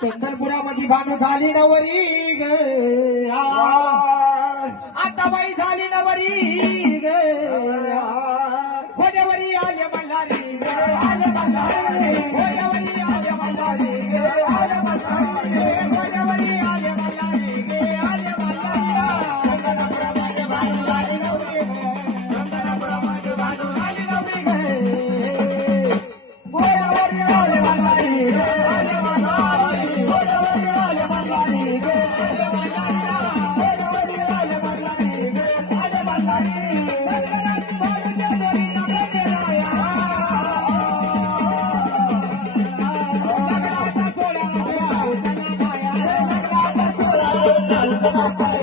पंढरपुरामध्ये भाग झाली नवरी ग आता बाई झाली नवरी ग होण्यावरी आले मल्हारी ग आले मल्हारी होण्यावरी आले मल्हारी ग आले मल्हारी होण्यावरी आले मल्हारी ग आले मल्हारी पंढरपुरामध्ये भाग झाली नवरी ग पंढरपुरामध्ये भाग झाली नवरी ग होण्यावरी आले मल्हारी ग आले मल्हारी Thank you.